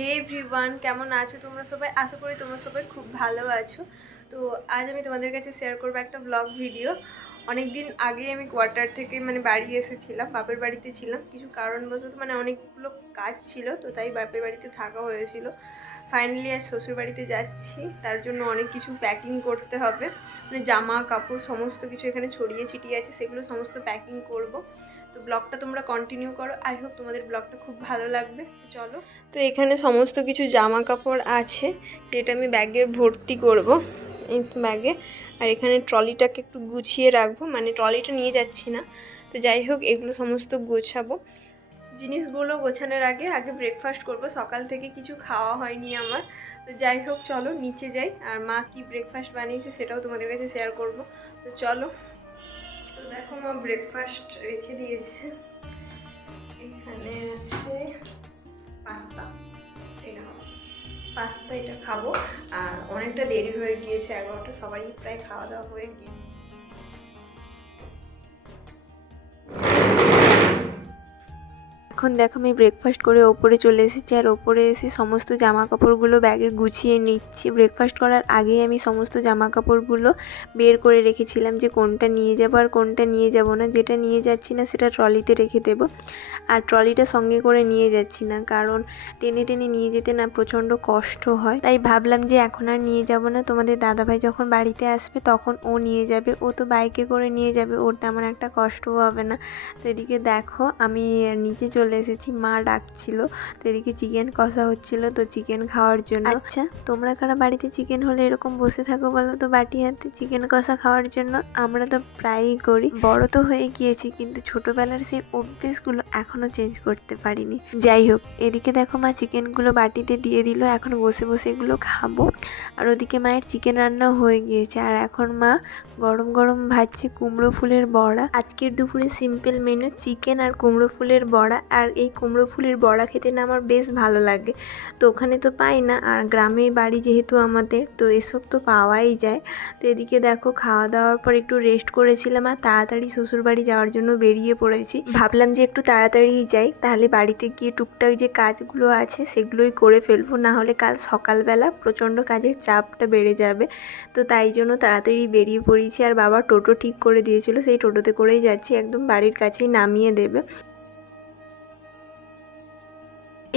হে everyone কেমন আছো তোমরা সবাই? আশা করি তোমরা সবাই খুব ভালো আছো। তো আজ আমি তোমাদের কাছে শেয়ার করব একটা ব্লগ ভিডিও অনেক দিন আগে আমি কোয়ার্টার থেকে মানে বাড়ি এসেছিলাম, বাপের বাড়িতে ছিলাম। কিছু কারণবশত মানে অনেকগুলো কাজ ছিল, তো তাই বাপের বাড়িতে থাকা হয়েছিল। ফাইনালি আজ শ্বশুর বাড়িতে যাচ্ছি, তার জন্য অনেক কিছু প্যাকিং করতে হবে। মানে জামা, কাপড়, সমস্ত কিছু এখানে ছড়িয়ে ছিটিয়ে আছে, সেগুলো সমস্ত প্যাকিং করব। ব্লগটা তোমরা কন্টিনিউ করো। আই হোপ তোমাদের ব্লগটা খুব ভালো লাগবে। চলো। তো এখানে সমস্ত কিছু জামা কাপড় আছে, যেটা আমি ব্যাগে ভর্তি করব। এই ব্যাগে। আর এখানে ট্রলিটাকে একটু গুছিয়ে রাখব। মানে ট্রলিটা নিয়ে যাচ্ছি না। তো যাই হোক, এগুলো সমস্ত গোছাবো। জিনিসগুলো গোছানোর আগে আগে ব্রেকফাস্ট করব। সকাল থেকে কিছু খাওয়া হয়নি আমার। তো যাই হোক, চলো নিচে যাই। আর মা কি ব্রেকফাস্ট বানিয়েছে সেটাও তোমাদের কাছে শেয়ার করব। তো চলো। দেখো মা ব্রেকফাস্ট রেখে দিয়েছে। এখানে আছে পাস্তা। এটা পাস্তা এটা খাব। আর অনেকটা দেরি হয়ে গিয়েছে, এগারোটা, সবারই প্রায় খাওয়া দাওয়া হয়ে গিয়েছে। এখন দেখো আমি ব্রেকফাস্ট করে ওপরে চলে এসেছি আর ওপরে এসে সমস্ত জামা কাপড়গুলো ব্যাগে গুছিয়ে নিচ্ছি। ব্রেকফাস্ট করার আগেই আমি সমস্ত জামা কাপড়গুলো বের করে রেখেছিলাম যে কোনটা নিয়ে যাব আর কোনটা নিয়ে যাব না। যেটা নিয়ে যাচ্ছি না সেটা ট্রলিতে রেখে দেবো আর ট্রলিটা সঙ্গে করে নিয়ে যাচ্ছি না কারণ টেনে টেনে নিয়ে যেতে না প্রচণ্ড কষ্ট হয়। তাই ভাবলাম যে এখন আর নিয়ে যাব না। তোমাদের দাদাভাই যখন বাড়িতে আসবে তখন ও নিয়ে যাবে। ও তো বাইকে করে নিয়ে যাবে। ওর তেমন একটা কষ্টও হবে না। তো এদিকে দেখো আমি নিচে চলে এসেছি মা ডাকছিল। তো এদিকে চিকেন কষা হচ্ছিল তো চিকেন খাওয়ার জন্য। আচ্ছা। তোমরা কারা বাড়িতে চিকেন হলে এরকম বসে থাকো বলো তো বাটি হাতে চিকেন কষা খাওয়ার জন্য আমরা তো প্রায়ই করি। বড় তো হয়ে গিয়েছি কিন্তু ছোটবেলার সেই অভ্যেসগুলো এখনও চেঞ্জ করতে পারিনি। যাই হোক এদিকে দেখো মা চিকেনগুলো বাটিতে দিয়ে দিল এখন বসে বসে এগুলো খাব। আর ওদিকে মায়ের চিকেন রান্না হয়ে গিয়েছে আর এখন মা গরম গরম ভাজছে কুমড়ো ফুলের বড়া। আজকের দুপুরে সিম্পল মেনু চিকেন আর কুমড়ো ফুলের বড়া। আর এই কুমড়ো ফুলের বড়া খেতে না আমার বেশ ভালো লাগে। তো ওখানে তো পাই না, আর গ্রামে বাড়ি যেহেতু আমাদের, তো এসব তো পাওয়াই যায়। তো এদিকে দেখো খাওয়া দাওয়ার পর একটু রেস্ট করেছিলাম আর তাড়াতাড়ি শ্বশুর বাড়ি যাওয়ার জন্য বেরিয়ে পড়েছি। ভাবলাম যে একটু তাড়াতাড়ি যাই, তাহলে বাড়িতে গিয়ে টুকটাক যে কাজগুলো আছে সেগুলোই করে ফেলব, না হলে কাল সকালবেলা প্রচণ্ড কাজের চাপটা বেড়ে যাবে। তো তাই জন্য তাড়াতাড়ি বেরিয়ে পড়েছি আর বাবা টোটো ঠিক করে দিয়েছিল, সেই টোটোতে করেই যাচ্ছি, একদম বাড়ির কাছেই নামিয়ে দেবে।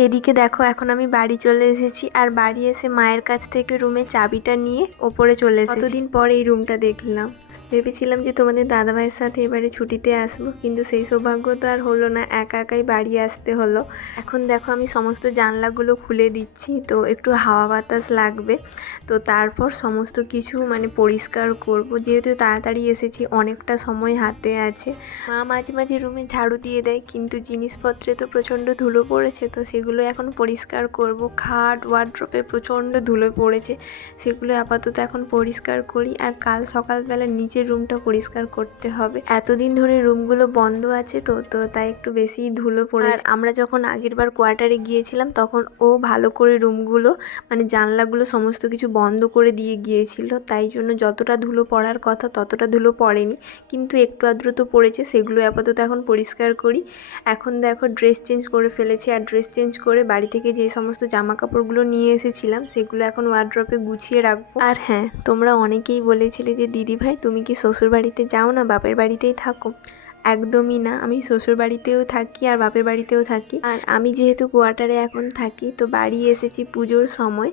এদিকে দেখো, এখন আমি বাড়ি চলে এসেছি আর বাড়ি এসে মায়ের কাছ থেকে রুমে চাবিটা নিয়ে ওপরে চলে এসেছি। দিন পর এই রুমটা দেখলাম? ভেবেছিলাম যে তোমাদের দাদাভাইয়ের সাথে এবারে ছুটিতে আসব, কিন্তু সেই সৌভাগ্য তো আর হলো না, একা একাই বাড়ি আসতে হলো। এখন দেখো আমি সমস্ত জানলাগুলো খুলে দিচ্ছি, তো একটু হাওয়া বাতাস লাগবে। তো তারপর সমস্ত কিছু মানে পরিষ্কার করব, যেহেতু তাড়াতাড়ি এসেছি, অনেকটা সময় হাতে আছে। মা মাঝে মাঝে রুমে ঝাড়ু দিয়ে দেয়, কিন্তু জিনিসপত্রে তো প্রচণ্ড ধুলো পড়েছে, তো সেগুলো এখন পরিষ্কার করব। খাট, ওয়ার্ড্রপে প্রচণ্ড ধুলো পড়েছে, সেগুলো আপাতত এখন পরিষ্কার করি। আর কাল সকালবেলা নিচের রুমটা পরিষ্কার করতে হবে। এতদিন ধরে রুমগুলো বন্ধ আছে তো তো তাই একটু বেশি ধুলো পড়ে আর আমরা যখন আগের বার কোয়ার্টারে গিয়েছিলাম, তখন ও ভালো করে রুমগুলো মানে জানলাগুলো সমস্ত কিছু বন্ধ করে দিয়ে গিয়েছিল। তাই জন্য যতটা ধুলো পড়ার কথা ততটা ধুলো পড়েনি। কিন্তু একটু আদ্র তো পড়েছে, সেগুলো আপাতত এখন পরিষ্কার করি। এখন দেখো ড্রেস চেঞ্জ করে ফেলেছি। আর ড্রেস চেঞ্জ করে বাড়ি থেকে যে সমস্ত জামা কাপড়গুলো নিয়ে এসেছিলাম, সেগুলো এখন ওয়ার্ড্রপে গুছিয়ে রাখব। আর হ্যাঁ তোমরা অনেকেই বলেছিলে যে দিদি ভাই তুমি কি শ্বশুর বাড়িতে যাও না, বাপের বাড়িতেই থাকো। একদমই না, আমি শ্বশুর বাড়িতেও থাকি আর বাপের বাড়িতেও থাকি। আর আমি যেহেতু কোয়ার্টারে এখন থাকি, তো বাড়ি এসেছি পুজোর সময়,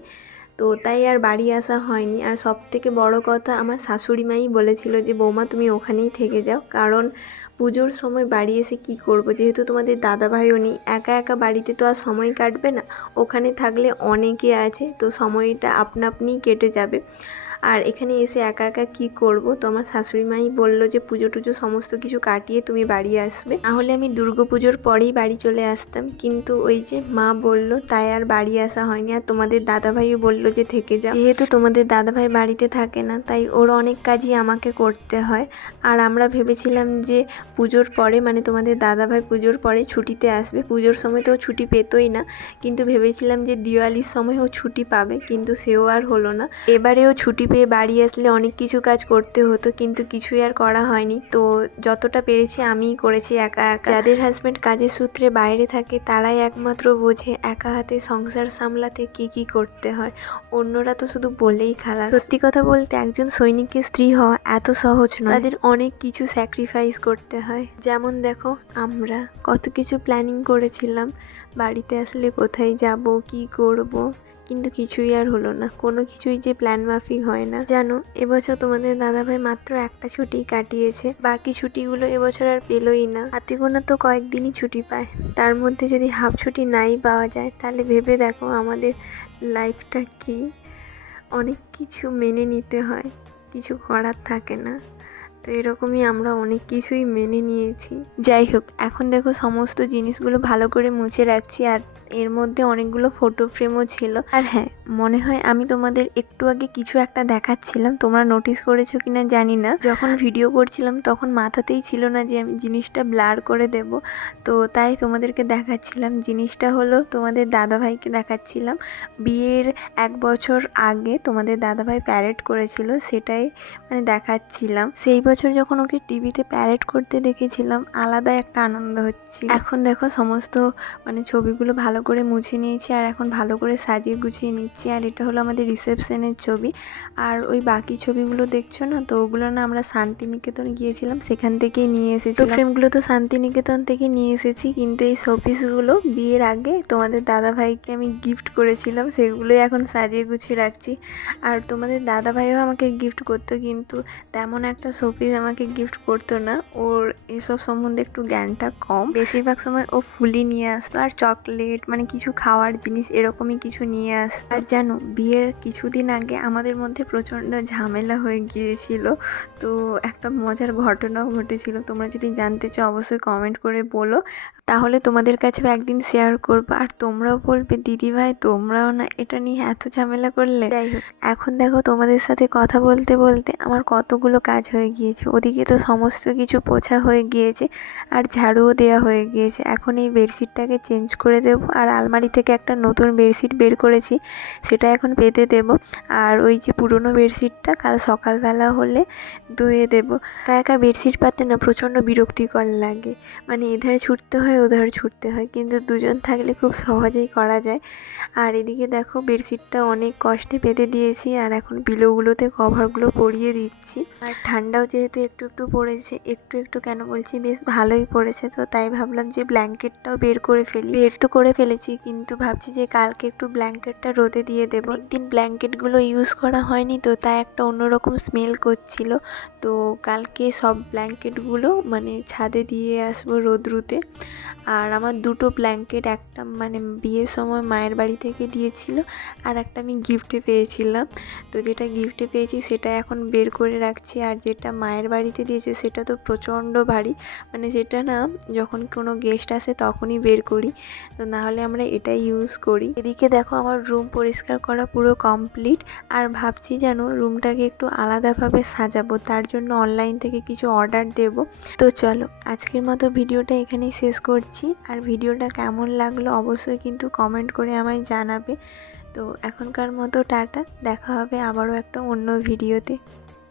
তো তাই আর বাড়ি আসা হয়নি। আর সব থেকে বড় কথা, আমার শাশুড়ি মাই বলেছিল যে, বৌমা, তুমি ওখানেই থেকে যাও। কারণ পুজোর সময় বাড়ি এসে কি করব? যেহেতু তোমাদের দাদা ভাইও নেই, একা একা বাড়িতে তো আর সময় কাটবে না। ওখানে থাকলে অনেকে আছে, তো সময়টা আপনা আপনিই কেটে যাবে। আর এখানে এসে একা একা কি করব? তো আমার শাশুড়ি মাই বলল যে পুজো টুজো সমস্ত কিছু কাটিয়ে তুমি বাড়ি আসবে। নাহলে আমি দুর্গা পুজোর পরেই বাড়ি চলে আসতাম। কিন্তু ওই যে মা বলল, তাই আর বাড়ি আসা হয়নি। আর তোমাদের দাদাভাইও বলল যে, থেকে যাও যেহেতু তোমাদের দাদাভাই বাড়িতে থাকে না, তাই ওর অনেক কাজই আমাকে করতে হয়। আর আমরা ভেবেছিলাম যে পুজোর পরে মানে তোমাদের দাদাভাই পুজোর পরে ছুটিতে আসবে। পুজোর সময় তো ছুটি পেতোই না। কিন্তু ভেবেছিলাম যে দিওয়ালির সময় ও ছুটি পাবে, কিন্তু সেও আর হলো না। এবারেও ছুটি পেয়ে বাড়ি আসলে অনেক কিছু কাজ করতে হতো, কিন্তু কিছুই আর করা হয়নি। তো যতটা পেরেছি আমিই করেছি একা একা। যাদের হাজব্যান্ড কাজের সূত্রে বাইরে থাকে, তারাই একমাত্র বোঝে একা হাতে সংসার সামলাতে কি কি করতে হয়। অন্যরা তো শুধু বলেই খালা সত্যি কথা বলতে একজন সৈনিকের স্ত্রী হওয়া এত সহজ নয়। তাদের অনেক কিছু স্যাক্রিফাইস করতে হয়। যেমন দেখো, আমরা কত কিছু প্ল্যানিং করেছিলাম, বাড়িতে আসলে কোথায় যাব, কি করব কিন্তু কিছুই আর হলো না। কোনো কিছুই যে প্ল্যান মাফিক হয় না। জানো, এবছর তোমাদের দাদাভাই মাত্র একটা ছুটি কাটিয়েছে। বাকি ছুটিগুলো এবছর আর পেলোই না। হাতে গোনা তো কয়েকদিনই ছুটি পায়। তার মধ্যে যদি হাফ ছুটি নাই পাওয়া যায়, তাহলে ভেবে দেখো আমাদের লাইফটা কি। অনেক কিছু মেনে নিতে হয়। কিছু করার থাকে না। এরকমই আমরা অনেক কিছুই মেনে নিয়েছি। যাই হোক, এখন দেখো সমস্ত জিনিসগুলো ভালো করে মুছে রাখছি আর এর মধ্যে অনেকগুলো ফটো ফ্রেমও ছিল। আর হ্যাঁ মনে হয় আমি তোমাদের একটু আগে কিছু একটা দেখাচ্ছিলাম। তোমরা নোটিস করেছ কিনা জানি না। যখন ভিডিও করছিলাম তখন মাথাতেই ছিল না যে আমি জিনিসটা ব্লার করে দেব। তো তাই তোমাদেরকে দেখাচ্ছিলাম। জিনিসটা হলো তোমাদের দাদাভাইকে দেখাচ্ছিলাম। বিয়ের এক বছর আগে তোমাদের দাদাভাই প্যারেড করেছিল, সেটাই মানে দেখাচ্ছিলাম। সেই বছর যখন ওকে টিভিতে প্যারেড করতে দেখেছিলাম, আলাদা একটা আনন্দ হচ্ছে এখন দেখো সমস্ত মানে ছবিগুলো ভালো করে মুছে নিয়েছি আর এখন ভালো করে সাজিয়ে গুছিয়ে নিচ্ছি। আর এটা হলো আমাদের রিসেপশনের ছবি। আর ওই বাকি ছবিগুলো দেখছ না? তো ওগুলো না আমরা শান্তিনিকেতন গিয়েছিলাম, সেখান থেকেই নিয়ে এসেছি ফ্রেমগুলো তো শান্তিনিকেতন থেকে নিয়ে এসেছি, কিন্তু এই শোপিসগুলো বিয়ের আগে তোমাদের দাদা ভাইকে আমি গিফট করেছিলাম, সেগুলোই এখন সাজিয়ে গুছিয়ে রাখছি। আর তোমাদের দাদা ভাইও আমাকে গিফট করতো, কিন্তু তেমন একটা শোপিস আমাকে গিফট করতো না। ওর এসব সম্বন্ধে একটু জ্ঞানটা কম। বেশিরভাগ সময় ও ফুলি নিয়ে আসতো আর চকলেট মানে কিছু খাওয়ার জিনিস এরকমই কিছু নিয়ে আসতো। আর জানো, বিয়ের কিছুদিন আগে আমাদের মধ্যে প্রচণ্ড ঝামেলা হয়ে গিয়েছিল। তো একটা মজার ঘটনাও ঘটেছিল। তোমরা যদি জানতে চাও, অবশ্যই কমেন্ট করে বলো। তাহলে তোমাদের কাছেও একদিন শেয়ার করব। আর তোমরাও বলবে, দিদি ভাই, তোমরাও না এটা নিয়ে এত ঝামেলা করলে? যাই হোক, এখন দেখো তোমাদের সাথে কথা বলতে বলতে আমার কতগুলো কাজ হয়ে গিয়েছে। ওদিকে তো সমস্ত কিছু পোছা হয়ে গিয়েছে আর ঝাড়ুও দেওয়া হয়ে গিয়েছে। এখন এই বেডশিটটাকে চেঞ্জ করে দেবো। আর আলমারি থেকে একটা নতুন বেডশিট বের করেছি, সেটা এখন পেতে দেব। আর ওই যে পুরনো বেডশিটটা কাল সকালবেলা হলে ধুয়ে দেবো। একা একা বেডশিট পাতে না, প্রচণ্ড বিরক্তিকর লাগে। মানে এধারে ছুটতে হয়, ওধারে ছুটতে হয়। কিন্তু দুজন থাকলে খুব সহজেই করা যায়। আর এদিকে দেখো বেডশিটটা অনেক কষ্টে পেতে দিয়েছি। আর এখন পিলোগুলোতে কভারগুলো পরিয়ে দিচ্ছি। আর ঠান্ডাও যেহেতু একটু একটু পড়েছে, একটু একটু কেন বলছি, বেশ ভালোই পড়েছে তো, তাই ভাবলাম যে ব্ল্যাঙ্কেটটাও বের করে ফেলি। বের তো করে ফেলেছি, কিন্তু ভাবছি যে কালকে একটু ব্ল্যাঙ্কেটটা রোদে দিয়ে দেবো। একদিন ব্ল্যাঙ্কেটগুলো ইউজ করা হয়নি তো, তাই একটা অন্যরকম স্মেল করছিল। তো কালকে সব ব্ল্যাঙ্কেটগুলো মানে ছাদে দিয়ে আসব রোদ্রুতে। আর আমার দুটো ব্ল্যাঙ্কেট, একটা মানে বিয়ের সময় মায়ের বাড়ি থেকে দিয়েছিল, আর একটা আমি গিফটে পেয়েছিলাম। তো যেটা গিফটে পেয়েছি, সেটা এখন বের করে রাখছি, আর যেটা মায়ের বাড়িতে দিয়েছে, সেটা তো প্রচণ্ড ভারী। মানে যেটা না, যখন কোনো গেস্ট আসে তখনই বের করি। তো নাহলে আমরা এটাই ইউজ করি। এদিকে দেখো আমার রুম পরিষ্কার করা পুরো কমপ্লিট আর ভাবছি যেন রুমটাকে একটু আলাদাভাবে সাজাবো। তার জন্য অনলাইন থেকে কিছু অর্ডার দেব। তো চলো, আজকের মতো ভিডিওটা এখানেই শেষ করছি। আর ভিডিওটা কেমন লাগল অবশ্যই কিন্তু কমেন্ট করে আমায় জানাবে। তো এখনকার মতো টাটা, দেখা হবে আবারও একটা অন্য ভিডিওতে।